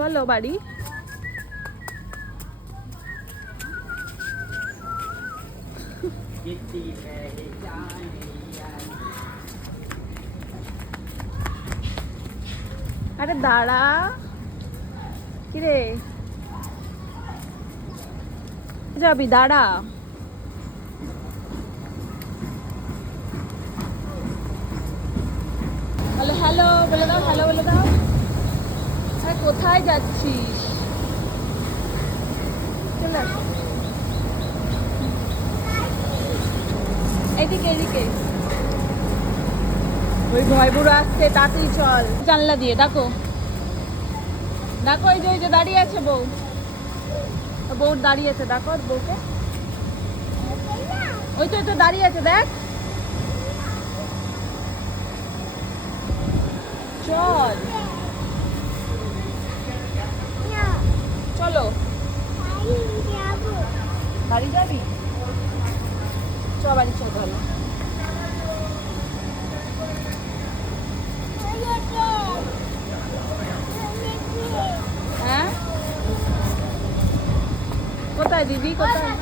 চলো বাড়ি। আরে দাঁড়া, কিরে যাবি? দাঁড়া। হ্যালো হ্যালো বলে দাও, হ্যালো বলে দাও। আরে কোথায় যাচ্ছিস? চলে আসো এদিকে, এদিকে। ওই ভয় বুড়ো আসছে, তাড়াতাড়ি চল। জানলা দিয়ে ডাকো, ডাকো। ওই যে দাঁড়িয়ে আছে বউ, বউ দাঁড়িয়ে আছে, ডাকো বউকে। ওই তো দাঁড়িয়ে আছে, দেখ। চল চলো, বাড়ি যাবি? চ বাড়ি চ, ভালো। হ্যাঁ কোথায় দিদি, কোথায়?